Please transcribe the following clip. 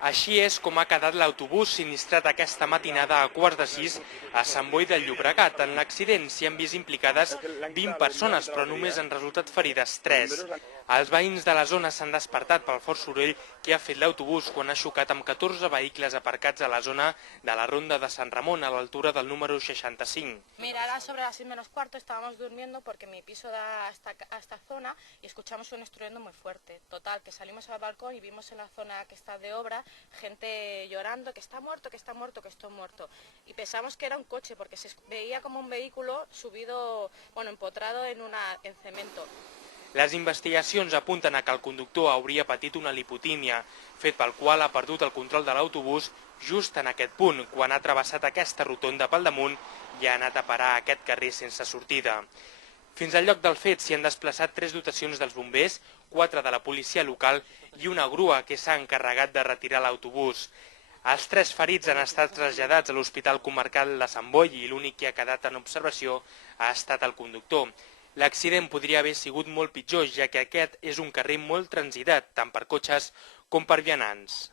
Així és com ha quedat l'autobús sinistrat aquesta matinada a 5:15 a Sant Boi del Llobregat. En l'accident s'hi han vist implicades 20 persones, però només han resultat ferides 3. Els veïns de la zona s'han despertat pel fort soroll que ha fet l'autobús quan ha xocat amb 14 vehicles aparcats a la zona de la Ronda de Sant Ramon, a l'altura del número 65. Mira, era sobre las 6 menos cuarto, estábamos durmiendo porque mi piso da a esta zona y escuchamos un estruendo muy fuerte. Total, que salimos al balcón y vimos en la zona que está de obra gente llorando que está muerto, que está muerto, que estoy muerto. Y pensamos que era un coche porque se veía como un vehículo subido, empotrado en cemento. Les investigacions apunten a que el conductor hauria patit una lipotímia, fet pel qual ha perdut el control de l'autobús just en aquest punt, quan ha travessat aquesta rotonda pel damunt i ha anat a parar a aquest carrer sense sortida. Fins al lloc del fet s'hi han desplaçat 3 dotacions dels bombers, 4 de la policia local i una grua que s'ha encarregat de retirar l'autobús. Els 3 ferits han estat traslladats a l'Hospital Comarcal de Sant Boi i l'únic que ha quedat en observació ha estat el conductor. L'accident podria haver sigut molt pitjor, ja que aquest és un carrer molt transitat, tant per cotxes com per vianants.